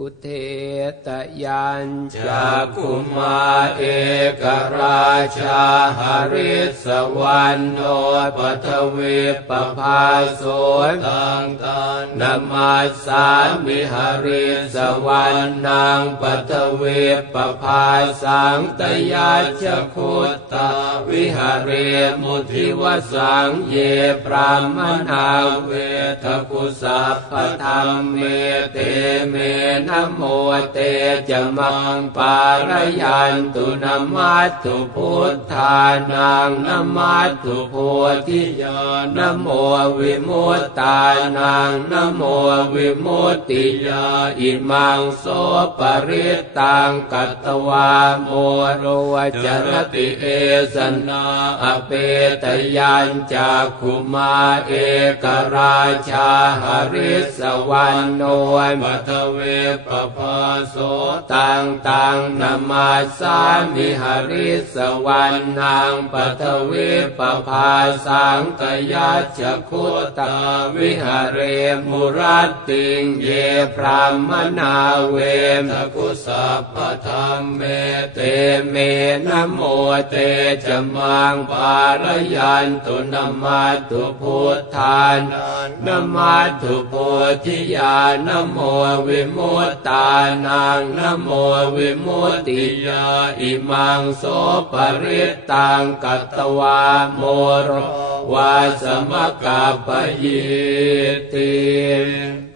อุเทตยัญจากคุมาเอกราชาหริสวรรณโนปทวีปภาโสตังตันนมาสามิหริสวรรณังปทวีปภาสังตยาชคุตตาวิหาเรมุทิวสังเยปรามนาเวทกุสัพพธรรมเมเตเมนะโมเตจะมังปารยันตุนมัตถุพุทธานังนมัตถุโพธิญาณโมวิมุตตานังนโมวิมุตติยาอิมังโสปริตตังกัตตวาโมโรวจรติเอสนาอเปตยัญจากขุมาเอกราชาหริสวรรณโนปัทเวปภาโสตังตังนามาสามิหริสวรรณังปัทเวปภาสังกยัจคุตตาวิหาเรมุรัตติงเยพรามนาเวมทกุสัพพธรรมเมเตเมนโมเตจะมังปารยันตุนมาตุพุทธานนมาตุโพธิญาณโมวิมุตตานังนโมวิมุตติยาอิมังโสปริตตังกัตตวาโมโรวาสมกัปปยิติ